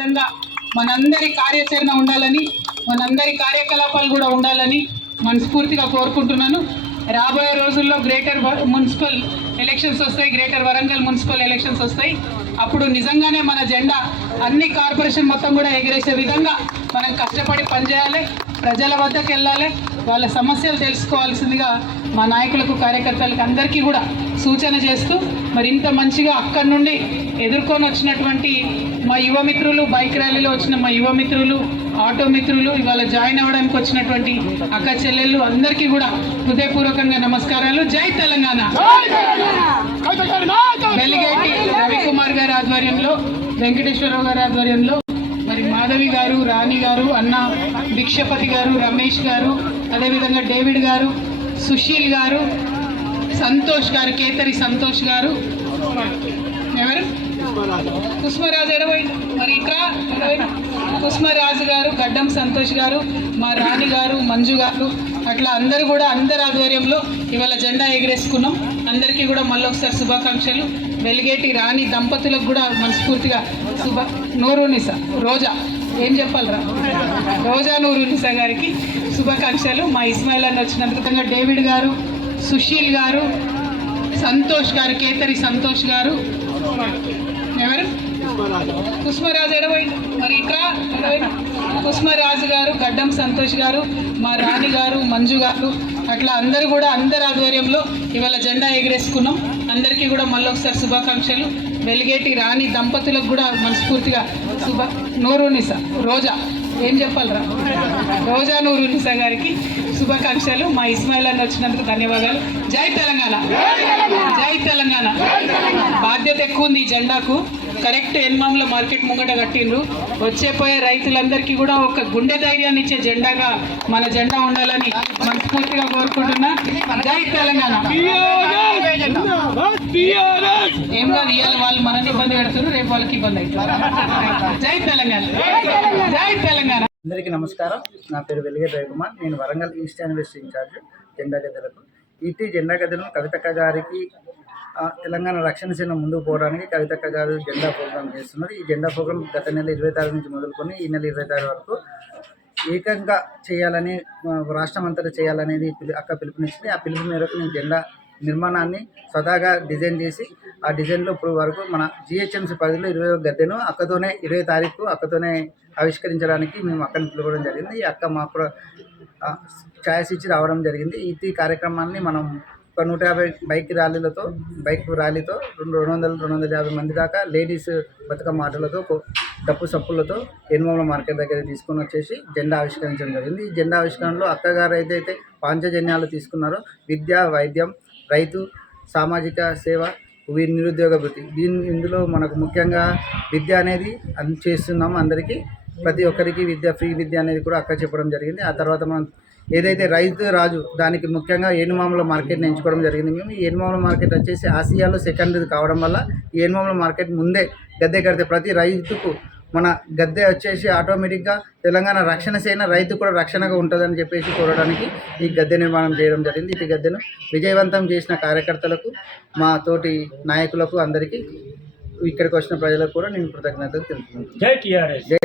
విధంగా మనందరి కార్యాచరణ ఉండాలని, మనందరి కార్యకలాపాలు కూడా ఉండాలని మనస్ఫూర్తిగా కోరుకుంటున్నాను. రాబోయే రోజుల్లో గ్రేటర్ మున్సిపల్ ఎలక్షన్స్ వస్తాయి, గ్రేటర్ వరంగల్ మున్సిపల్ ఎలక్షన్స్ వస్తాయి. అప్పుడు నిజంగానే మన జెండా అన్ని కార్పొరేషన్ మొత్తం కూడా ఎగిరేసే విధంగా మనం కష్టపడి పనిచేయాలి, ప్రజల వద్దకు వెళ్ళాలి, వాళ్ళ సమస్యలు తెలుసుకోవాల్సిందిగా మా నాయకులకు, కార్యకర్తలకు అందరికీ కూడా సూచన చేస్తూ, మరి ఇంత మంచిగా అక్కడి నుండి ఎదుర్కొని వచ్చినటువంటి మా యువ మిత్రులు, బైక్ ర్యాలీలో వచ్చిన మా యువ మిత్రులు, ఆటో మిత్రులు, ఇవాళ జాయిన్ అవ్వడానికి వచ్చినటువంటి అక్క చెల్లెళ్ళు అందరికీ కూడా హృదయపూర్వకంగా నమస్కారాలు. జై తెలంగాణ. వెలిగేటి రవికుమార్ గారి ఆధ్వర్యంలో, వెంకటేశ్వరరావు గారి ఆధ్వర్యంలో, మరి మాధవి గారు, రాణి గారు, అన్న భిక్షపతి గారు, రమేష్ గారు, అదేవిధంగా డేవిడ్ గారు, సుశీల్ గారు, సంతోష్ గారు, కేతరి సంతోష్ గారు, ఎవరు కుస్మరాజు ఎడవై, మరి ఇక్కడ కుస్మరాజు గారు, గడ్డం సంతోష్ గారు, మా రాణి గారు, మంజు గారు, అట్లా అందరూ కూడా అందరి ఆధ్వర్యంలో ఇవాళ జెండా ఎగిరేసుకున్నాం. అందరికీ కూడా మళ్ళొకసారి శుభాకాంక్షలు. వెలిగేటి రాణి దంపతులకు కూడా మనస్ఫూర్తిగా నూరునిసా రోజా ఏం చెప్పాలరా రోజా నూరునిసా గారికి శుభాకాంక్షలు. మా ఇస్మాయిల్ అని వచ్చినందుకు డేవిడ్ గారు, సుశీల్ గారు, సంతోష్ గారు, కేతరి సంతోష్ గారు, ఎవరు కుస్మరాజు ఎడవై, మరి ఇక్కడ కుస్మరాజు గారు, గడ్డం సంతోష్ గారు, మా రాణి గారు, మంజు గారు, అట్లా అందరూ కూడా అందరి ఆధ్వర్యంలో ఇవాళ జెండా ఎగిరేసుకున్నాం. అందరికీ కూడా మళ్ళొకసారి శుభాకాంక్షలు. వెలిగేటి రాణి దంపతులకు కూడా మనస్ఫూర్తిగా నూరునిసా రోజా ఏం చెప్పాలరా రోజా నూరునిసా గారికి శుభాకాంక్షలు. మా ఇస్మాయిల్ అని వచ్చినందుకు ధన్యవాదాలు. జై తెలంగాణ, జై తెలంగాణ. బాధ్యత ఎక్కువ ఉంది ఈ జెండాకు. కరెక్ట్ ఎన్మాంల మార్కెట్ ముంగట కట్టిండ్రు. వచ్చేపోయే రైతులందరికీ కూడా ఒక గుండె ధైర్యాన్ని ఇచ్చే జెండాగా మన జెండా ఉండాలని మనస్ఫూర్తిగా కోరుకుంటున్నా. జై తెలంగాణ. ఏం కాదు, ఇవాళ వాళ్ళు మనని ఇబ్బంది పెడుతున్నారు, రేపు వాళ్ళకి ఇబ్బంది అవుతుంది. జై తెలంగాణ, జై తెలంగాణ. అందరికీ నమస్కారం. నా పేరు వెలిగేటి రవికుమార్. నేను వరంగల్ ఈస్ట్ యూనివర్సిటీ ఇన్ఛార్జ్ జెండా గద్దెలకు. ఈ జెండా గద్దెలను కవితక్క గారికి తెలంగాణ రక్షణ సేన ముందుకు పోవడానికి కవితక్క గారు జెండా ప్రోగ్రాం చేస్తున్నారు. ఈ జెండా ప్రోగ్రాం గత నెల 26 నుంచి మొదలుకొని ఈ నెల 26 వరకు ఏకంగా చేయాలని, రాష్ట్రం అంతటా చేయాలనేది అక్క పిలుపునిచ్చింది. ఆ పిలుపు మేరకు నేను జెండా నిర్మాణాన్ని స్వతహాగా డిజైన్ చేసి, ఆ డిజైన్లో ఇప్పుడు వరకు మన జిహెచ్ఎంసీ పరిధిలో 21 గద్దెను అక్కతోనే 20 తారీఖు అక్కతోనే ఆవిష్కరించడానికి మేము అక్కని పిలవడం జరిగింది. ఈ అక్క మాకు ఛాయిస్ ఇచ్చి రావడం జరిగింది. ఈ కార్యక్రమాన్ని మనం ఒక 150 బైక్ ర్యాలీతో 200-250 మంది దాకా లేడీస్ బతుకమ్మ ఆటలతో, డప్పు సప్పులతో ఎనుమల మార్కెట్ దగ్గర తీసుకొని వచ్చేసి జెండా ఆవిష్కరించడం జరిగింది. ఈ జెండా ఆవిష్కరణలో అక్కగారు ఏదైతే పాంచజన్యాలు తీసుకున్నారో, విద్య, వైద్యం, రైతు, సామాజిక సేవ, నిరుద్యోగ వృత్తి, ఇందులో మనకు ముఖ్యంగా విద్య అనేది చేస్తున్నాము. అందరికీ ప్రతి ఒక్కరికి ఫ్రీ విద్య అనేది కూడా అక్క చెప్పడం జరిగింది. ఆ తర్వాత మనం ఏదైతే రైతు రాజు, దానికి ముఖ్యంగా ఏనుమాముల మార్కెట్ని ఎంచుకోవడం జరిగింది. మేము ఈ ఏనుమాముల మార్కెట్ వచ్చేసి ఆసియాలో సెకండ్ది కావడం వల్ల ఈ ఏనుమాముల మార్కెట్ ముందే గద్దె కడితే ప్రతి రైతుకు మన గద్దె వచ్చేసి ఆటోమేటిక్గా తెలంగాణ రక్షణ సేన రైతు కూడా రక్షణగా ఉంటుందని చెప్పేసి కోరడానికి ఈ గద్దె నిర్మాణం చేయడం జరిగింది. ఈ గద్దెను విజయవంతం చేసిన కార్యకర్తలకు, మా తోటి నాయకులకు, అందరికీ, ఇక్కడికి వచ్చిన ప్రజలకు కూడా నేను కృతజ్ఞతలు తెలుపుకుంటున్నాను.